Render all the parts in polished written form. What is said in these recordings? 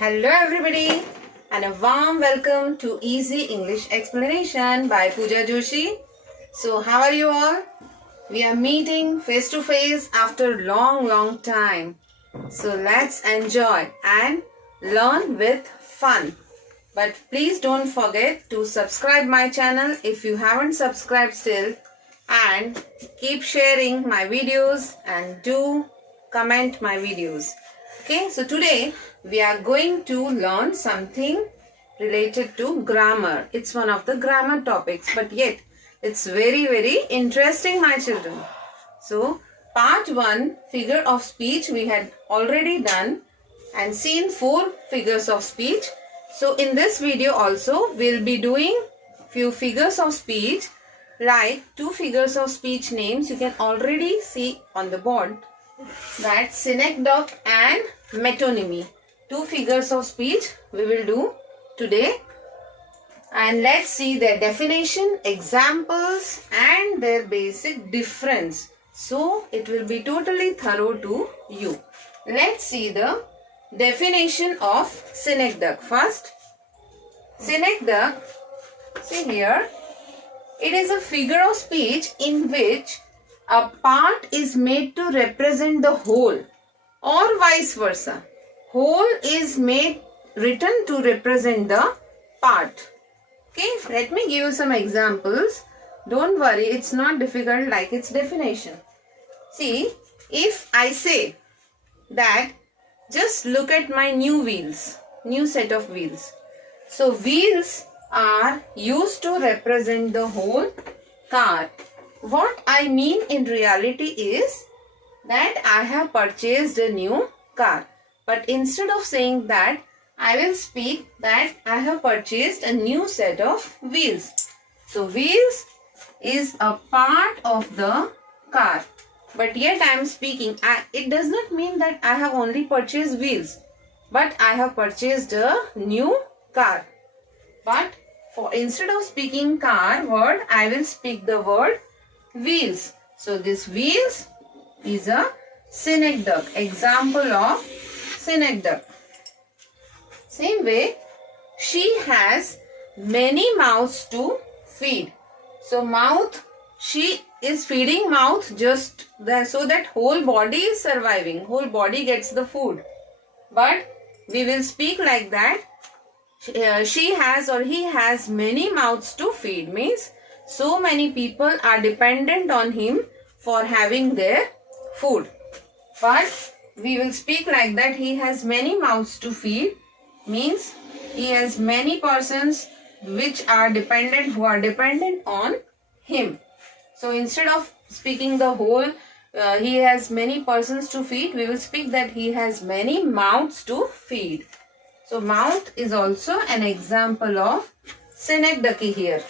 Hello everybody and a warm welcome to Easy English Explanation by Pooja Joshi. So how are you all? We are meeting face to face after long time. So let's enjoy and learn with fun. But please don't forget to subscribe my channel if you haven't subscribed still, and keep sharing my videos and do comment my videos. Okay, so today we are going to learn something related to grammar. It's one of the grammar topics, but yet it's very interesting, my children. So part 1, figure of speech, we had already done and seen 4 figures of speech. So in this video also we'll be doing few figures of speech, like 2 figures of speech names. You can already see on the board that synecdoche and metonymy. 2 figures of speech we will do today, and let's see their definition, examples and their basic difference. So it will be totally thorough to you. Let's see the definition of synecdoche first. Synecdoche, see here, it is a figure of speech in which a part is made to represent the whole, or vice versa. Whole is made written to represent the part. Okay, let me give you some examples. Don't worry, it's not difficult like its definition. See, if I say that just look at my new wheels, new set of wheels. So wheels are used to represent the whole car. What I mean in reality is that I have purchased a new car. But instead of saying that, I will speak that I have purchased a new set of wheels. So wheels is a part of the car. But yet I am speaking, it does not mean that I have only purchased wheels, but I have purchased a new car. But instead of speaking car word, I will speak the word wheels. So this wheels is a synecdoche, example of synecdoche. Same way, she has many mouths to feed. So mouth, she is feeding mouth just so that whole body is surviving, whole body gets the food. But we will speak like that, she has or he has many mouths to feed, means so many people are dependent on him for having their food. But we will speak like that, he has many mouths to feed, means he has many persons which are dependent, who are dependent on him. So instead of speaking the whole, he has many persons to feed, we will speak that he has many mouths to feed. So mouth is also an example of synecdoche here.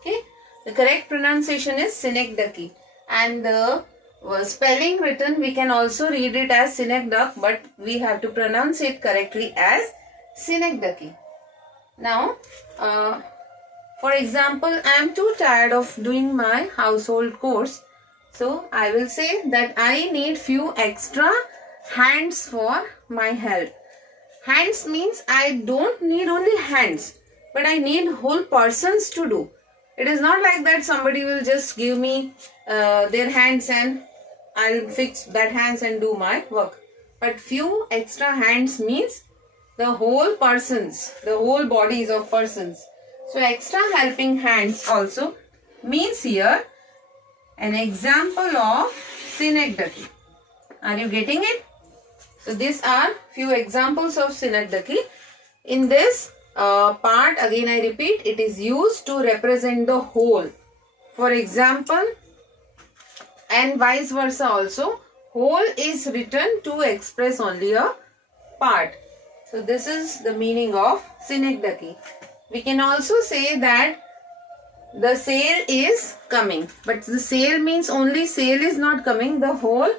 Okay, the correct pronunciation is synecdoche, and the spelling written, we can also read it as synecdoche, but we have to pronounce it correctly as synecdoche. Now, for example, I am too tired of doing my household chores. So I will say that I need few extra hands for my help. Hands means I don't need only hands, but I need whole persons to do. It is not like that somebody will just give me their hands and I'll fix that hands and do my work. But few extra hands means the whole persons, the whole bodies of persons. So extra helping hands also means here an example of synecdoche. Are you getting it? So these are few examples of synecdoche. In this part, again I repeat, it is used to represent the whole. For example, and vice versa also, whole is written to express only a part. So this is the meaning of synecdoche. We can also say that the sail is coming, but the sail means only sail is not coming, the whole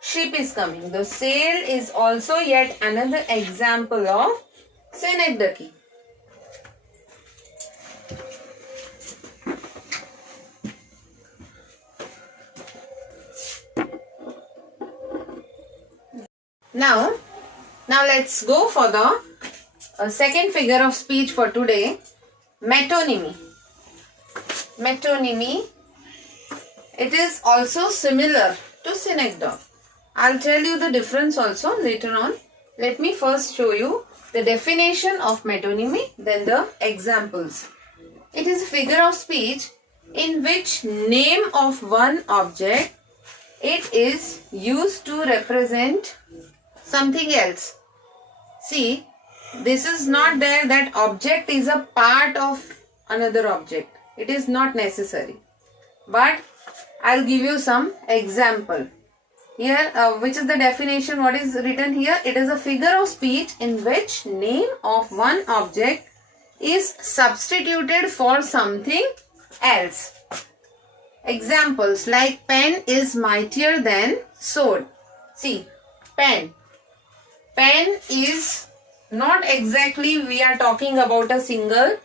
ship is coming. The sail is also yet another example of synecdoche. Now, Now let's go for the second figure of speech for today. Metonymy. Metonymy. It is also similar to synecdoche. I'll tell you the difference also later on. Let me first show you the definition of metonymy, then the examples. It is a figure of speech in which name of one object, it is used to represent something else. See, this is not there that object is a part of another object. It is not necessary. But I'll give you some example. Here, which is the definition, what is written here? It is a figure of speech in which name of one object is substituted for something else. Examples like pen is mightier than sword. See, pen. Pen is not exactly we are talking about a single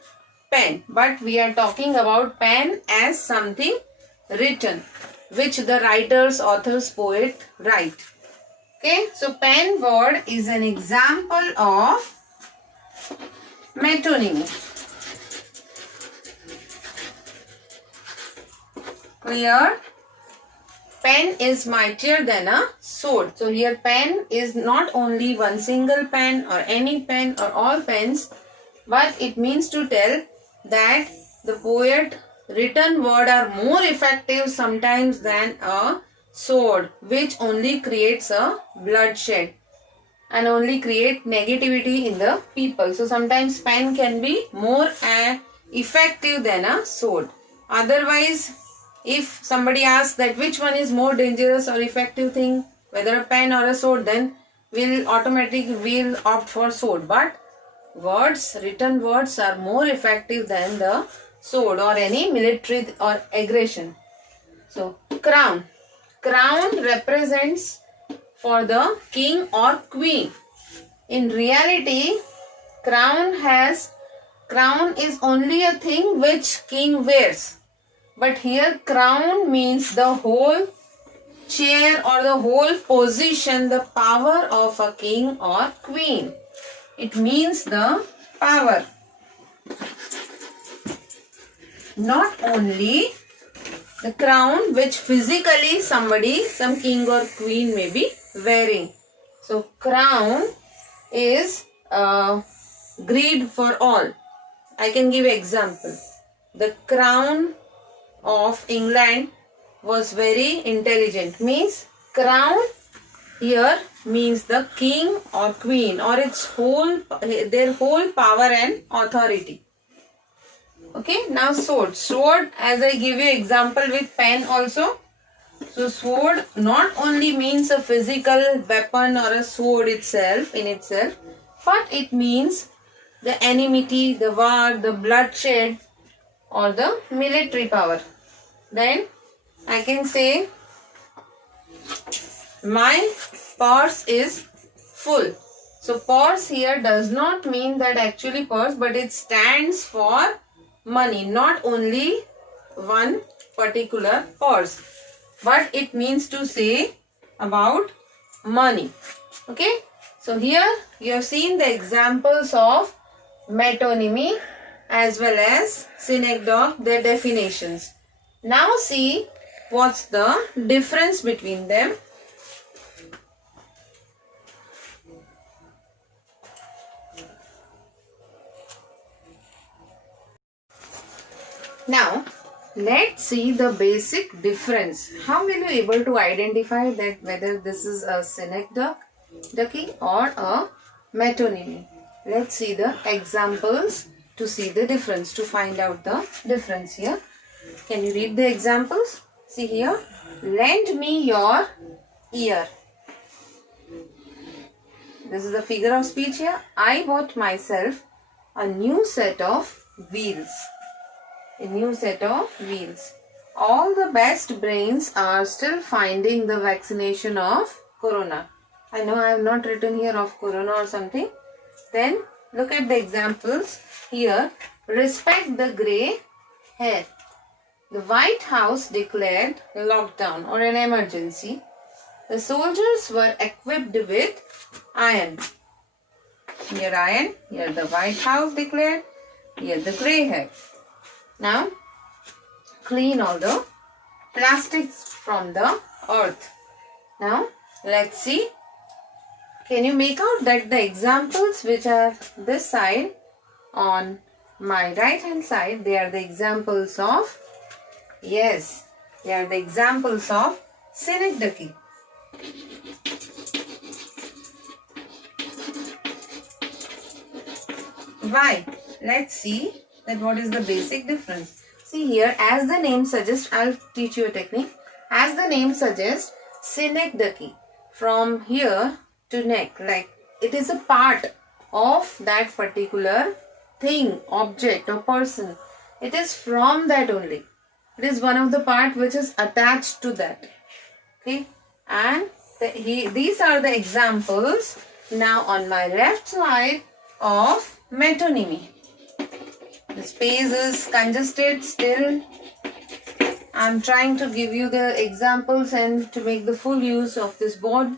pen, but we are talking about pen as something written, which the writers, authors, poet write. Okay, so pen word is an example of metonymy. Clear? Pen is mightier than a sword. So here pen is not only one single pen or any pen or all pens, but it means to tell that the poet written word are more effective sometimes than a sword, which only creates a bloodshed and only create negativity in the people. So sometimes pen can be more effective than a sword. Otherwise, if somebody asks that which one is more dangerous or effective thing, whether a pen or a sword, then we'll opt for sword. But words, written words are more effective than the sword or any military or aggression. So crown. Crown represents for the king or queen. In reality, crown is only a thing which king wears. But here crown means the whole chair or the whole position, the power of a king or queen. It means the power. Not only the crown which physically some king or queen may be wearing. So crown is greed for all. I can give example. The crown of England was very intelligent. Means crown here means the king or queen or their whole power and authority. Okay, now sword. Sword, as I give you example with pen also. So sword not only means a physical weapon or a sword itself, but it means the enmity, the war, the bloodshed or the military power. Then I can say my purse is full. So purse here does not mean that actually purse, but it stands for money. Not only one particular purse, but it means to say about money. Okay. So here you have seen the examples of metonymy as well as synecdoche, their definitions. Now see what's the difference between them. Now let's see the basic difference. How will you able to identify that whether this is a synecdoche or a metonymy? Let's see the examples to see the difference, to find out the difference here. Can you read the examples? See here. Lend me your ear. This is the figure of speech here. I bought myself a new set of wheels. A new set of wheels. All the best brains are still finding the vaccination of corona. I know I have not written here of corona or something. Then look at the examples here. Respect the grey hair. The White House declared lockdown or an emergency. The soldiers were equipped with iron. Here iron, here the White House declared, here the grey hair. Now, clean all the plastics from the earth. Now, let's see. Can you make out that the examples which are this side on my right hand side, they are the examples of, yes, they are the examples of synecdoche. Why? Let's see that what is the basic difference. See here, as the name suggests, I'll teach you a technique. As the name suggests, synecdoche, from here to neck, like it is a part of that particular thing, object or person. It is from that only. It is one of the part which is attached to that. Okay, and these are the examples now on my left side of metonymy. The space is congested still. I'm trying to give you the examples and to make the full use of this board.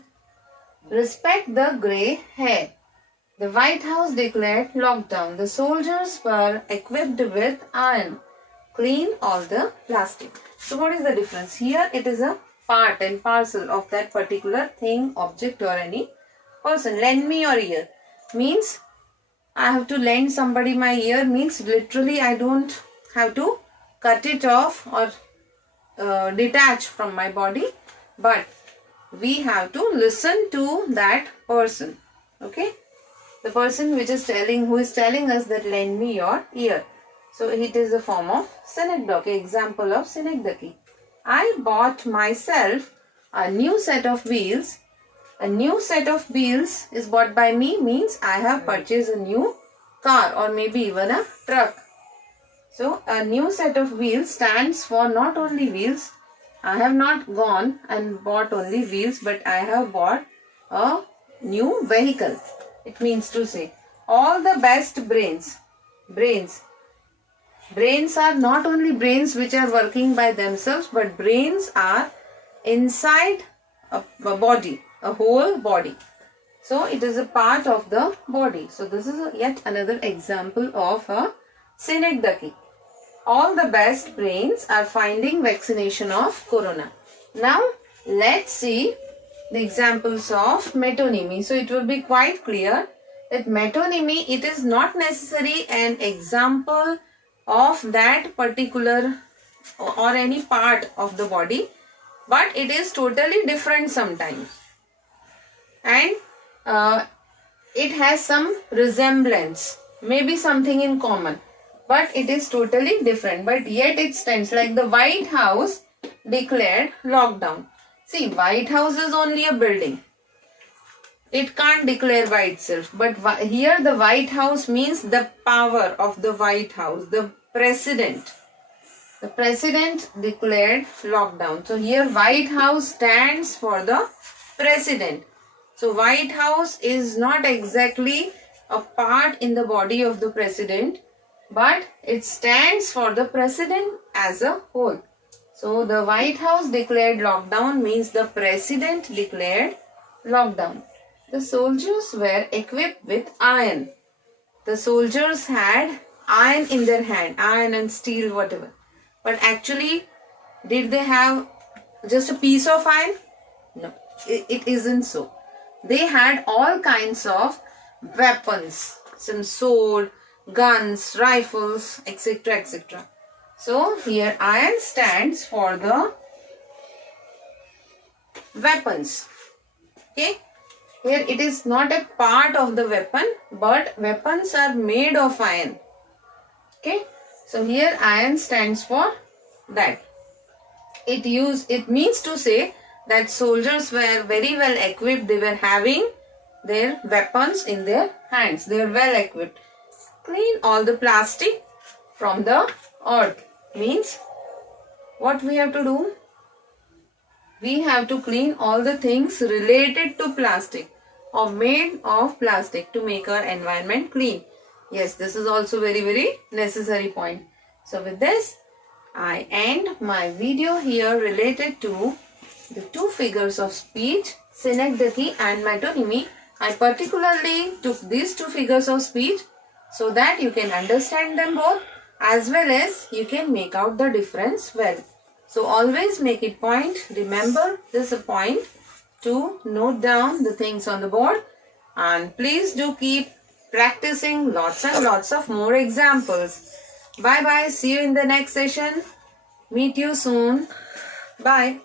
Respect the grey hair. The White House declared lockdown. The soldiers were equipped with iron. Clean all the plastic. So what is the difference? Here it is a part and parcel of that particular thing, object or any person. Lend me your ear means I have to lend somebody my ear, means literally I don't have to cut it off or detach from my body, but we have to listen to that person. Okay, the person who is telling us that lend me your ear. So it is a form of synecdoche, example of synecdoche. I bought myself a new set of wheels. A new set of wheels is bought by me, means I have purchased a new car or maybe even a truck. So a new set of wheels stands for not only wheels. I have not gone and bought only wheels, but I have bought a new vehicle. It means to say all the best brains. Brains are not only brains which are working by themselves, but brains are inside a body, a whole body. So it is a part of the body. So this is yet another example of a synecdoche. All the best brains are finding vaccination of corona. Now let's see the examples of metonymy. So it will be quite clear that metonymy, it is not necessarily an example of that particular or any part of the body, but it is totally different sometimes, and it has some resemblance, maybe something in common, but it is totally different, but yet it stands. Like the White House declared lockdown. See, White House is only a building. It can't declare by itself. But here the White House means the power of the White House, the president. The president declared lockdown. So here White House stands for the president. So White House is not exactly a part in the body of the president, but it stands for the president as a whole. So the White House declared lockdown means the president declared lockdown. The soldiers were equipped with iron. The soldiers had iron in their hand, iron and steel, whatever. But actually, did they have just a piece of iron? No, it isn't so. They had all kinds of weapons, some sword, guns, rifles, etc., etc. So here iron stands for the weapons. Okay. Here it is not a part of the weapon, but weapons are made of iron. Okay. So here iron stands for that. It means to say that soldiers were very well equipped. They were having their weapons in their hands. They were well equipped. Clean all the plastic from the earth. Means what we have to do? We have to clean all the things related to plastic or made of plastic to make our environment clean. Yes, this is also very necessary point. So with this, I end my video here related to the two figures of speech, synecdoche and metonymy. I particularly took these two figures of speech so that you can understand them both as well as you can make out the difference well. So always make it point. Remember this a point to note down the things on the board, and please do keep practicing lots and lots of more examples. Bye bye. See you in the next session. Meet you soon. Bye.